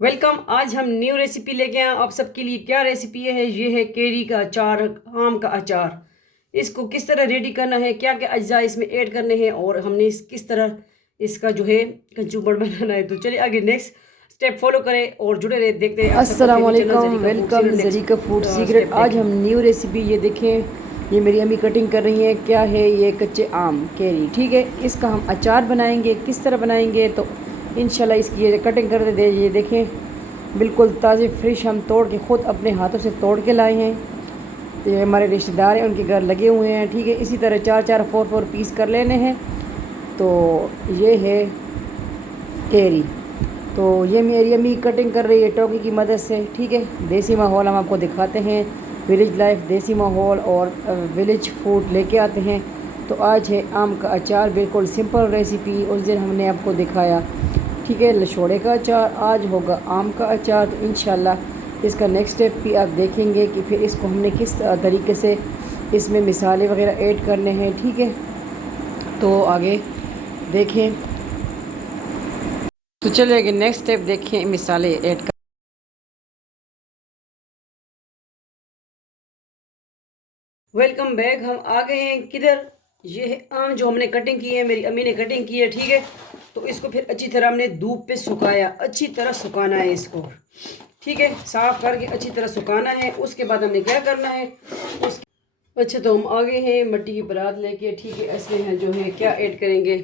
Welcome. आज हम new recipe लेके आए आप सबके लिए। क्या रेसिपी है? ये है केरी का अचार, आम का अचार। इसको किस तरह रेडी करना है, क्या क्या अज्जा इसमें ऐड करने हैं और हमने किस तरह इसका जो है कंज्यूमर बनाना है। तो चलिए आगे नेक्स्ट स्टेप फॉलो करें और जुड़े रहे, देखते हैं आप सबका अस्सलाम फेवरेट चैनल वालेकुम, Zarika food welcome secret. Zarika food next secret. Step आज हम देखें। न्यू रेसिपी ये देखें, ये मेरी अम्मी कटिंग कर रही हैं। क्या है ये? कच्चे आम केरी। ठीक है, इसका हम अचार बनाएंगे। किस तरह बनाएंगे तो इंशाल्लाह इसकी ये कटिंग कर दे। ये देखें, बिल्कुल ताज़े फ्रेश हम तोड़ के ख़ुद अपने हाथों से तोड़ के लाए हैं। तो ये हमारे रिश्तेदार हैं, उनके घर लगे हुए हैं। ठीक है, इसी तरह चार चार फोर पीस कर लेने हैं। तो ये है केरी। तो ये मेरी अम्मी कटिंग कर रही है टोकी की मदद से। ठीक है, देसी माहौल हम आपको दिखाते हैं, विलेज लाइफ, देसी माहौल और विलेज फूड लेके आते हैं। तो आज है आम का अचार, बिल्कुल सिंपल रेसिपी। उस दिन हमने आपको दिखाया, ठीक है, लशोड़े का अचार। आज होगा आम का अचार। तो इंशाल्लाह इसका नेक्स्ट स्टेप भी आप देखेंगे कि फिर इसको हमने किस तरीके से इसमें मिसाले वगैरह ऐड करने हैं। ठीक है, तो आगे देखें। तो चलिए आगे नेक्स्ट स्टेप देखें, मिसाले ऐड कर। Welcome back. हम आ गए हैं किधर? ये है आम जो हमने कटिंग की है, मेरी अम्मी ने कटिंग की है। ठीक है, तो इसको फिर अच्छी तरह हमने धूप पे सुखाया। अच्छी तरह सुखाना है इसको। ठीक है, साफ करके अच्छी तरह सुखाना है। उसके बाद हमने क्या करना है उस अच्छा, तो हम आगे हैं मट्टी की परात लेके। ठीक है, इसमें है जो है क्या ऐड करेंगे।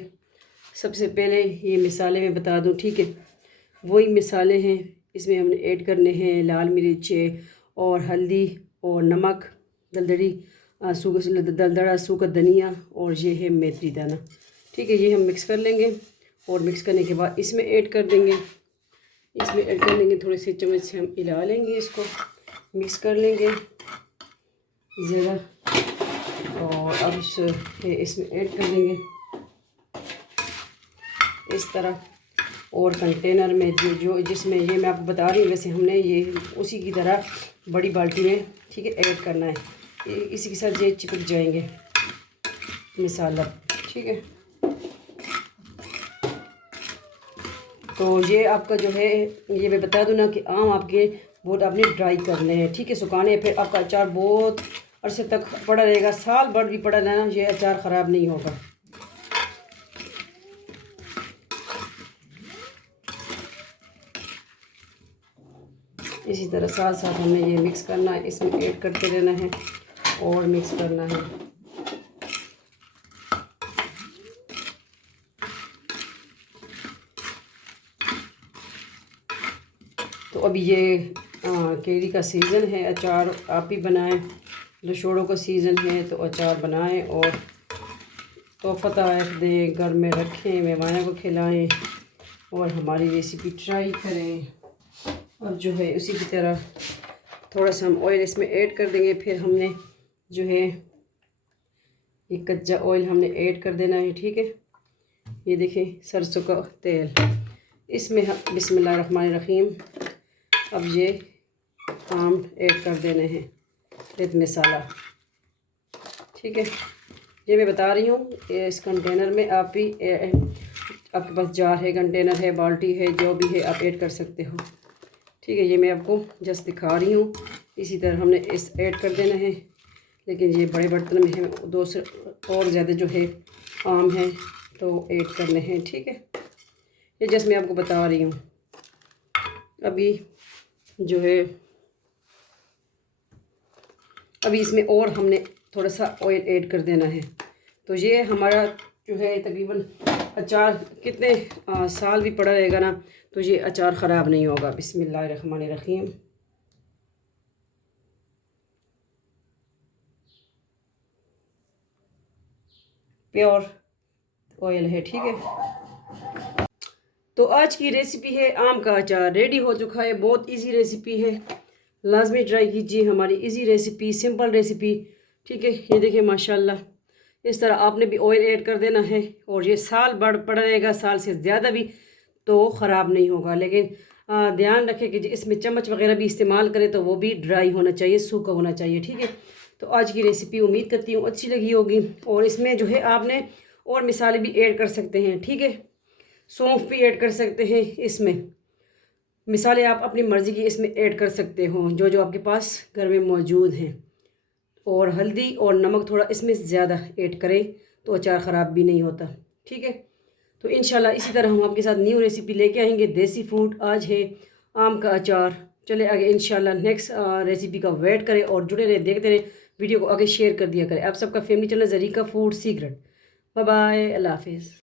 सबसे पहले ये मिसाले में बता दूं। ठीक है, वही मिसाले हैं इसमें हमने ऐड करने हैं। लाल मिर्च और हल्दी और नमक, दलदड़ी सूखा दलदड़ा सूखा धनिया और ये है मेथी दाना। ठीक है, ये हम मिक्स कर लेंगे और मिक्स करने के बाद इसमें ऐड कर देंगे। इसमें ऐड कर लेंगे, थोड़े से चम्मच से हम हिला लेंगे, इसको मिक्स कर लेंगे ज़रा। और अब इसमें ऐड कर देंगे इस तरह। और कंटेनर में जो जिसमें ये मैं आपको बता रही हूँ, वैसे हमने ये उसी की तरह बड़ी बाल्टी में, ठीक है, ऐड करना है। इसी के साथ ये चिपक जाएंगे मिसाला। ठीक है, तो ये आपका जो है, ये मैं बता दूँ ना कि आम आपके बहुत आपने ड्राई करने हैं। ठीक है, सुखाने हैं, फिर आपका अचार बहुत अरसे तक पड़ा रहेगा। साल भर भी पड़ा रहना, ये अचार ख़राब नहीं होगा। इसी तरह साथ साथ हमें ये मिक्स करना है, इसमें ऐड करते रहना है और मिक्स करना है। तो अभी ये केरी का सीज़न है, अचार आप ही बनाएं। लशोड़ों का सीज़न है तो अचार बनाएं और तोहफ़ा तहफ़ दें, घर में रखें, मेहमानों को खिलाएं और हमारी रेसिपी ट्राई करें। और जो है उसी की तरह थोड़ा सा हम ऑयल इसमें ऐड कर देंगे। फिर हमने जो है ये कच्चा ऑयल हमने ऐड कर देना है। ठीक है, ये देखें सरसों का तेल, इसमें हम बिस्मिल्लाहिर्रहमानिर्रहीम अब ये आम ऐड कर देने हैं विद मसाला। ठीक है, ये मैं बता रही हूँ, इस कंटेनर में आप भी आपके पास जार है, कंटेनर है, बाल्टी है, जो भी है आप ऐड कर सकते हो। ठीक है, ये मैं आपको जस्ट दिखा रही हूँ। इसी तरह हमने इस ऐड कर देना है, लेकिन ये बड़े बर्तन में है, दो से और ज़्यादा जो है आम है तो ऐड करने हैं। ठीक है, ये जस्ट मैं आपको बता रही हूँ। अभी जो है अभी इसमें और हमने थोड़ा सा ऑयल ऐड कर देना है। तो ये हमारा जो है तकरीबन अचार कितने साल भी पड़ा रहेगा ना, तो ये अचार ख़राब नहीं होगा। बिस्मिल्लाहिर्रहमानिर्रहीम। प्योर ऑयल है। ठीक है, तो आज की रेसिपी है आम का अचार, रेडी हो चुका है। बहुत इजी रेसिपी है, लाजमी ट्राई कीजिए हमारी इजी रेसिपी, सिंपल रेसिपी। ठीक है, ये देखिए माशाल्लाह, इस तरह आपने भी ऑयल ऐड कर देना है और ये साल भर पड़ा रहेगा, साल से ज़्यादा भी, तो ख़राब नहीं होगा। लेकिन ध्यान रखें कि इसमें चम्मच वगैरह भी इस्तेमाल करें तो वो भी ड्राई होना चाहिए, सूखा होना चाहिए। ठीक है, तो आज की रेसिपी उम्मीद करती हूँ अच्छी लगी होगी। और इसमें जो है आपने और मिसाले भी ऐड कर सकते हैं। ठीक है, सौंफ भी ऐड कर सकते हैं इसमें। मिसालें आप अपनी मर्ज़ी की इसमें ऐड कर सकते हो, जो जो आपके पास घर में मौजूद हैं। और हल्दी और नमक थोड़ा इसमें ज़्यादा ऐड करें तो अचार ख़राब भी नहीं होता। ठीक है, तो इंशाल्लाह इसी तरह हम आपके साथ न्यू रेसिपी लेके आएंगे। देसी फूड आज है आम का अचार। चले आगे इंशाल्लाह नेक्स्ट रेसिपी का वेट करें और जुड़े रहे, देखते रहे, वीडियो को आगे शेयर कर दिया करें। आप सबका family channel Zarika food secret. Bye bye, अल्लाह हाफिज़।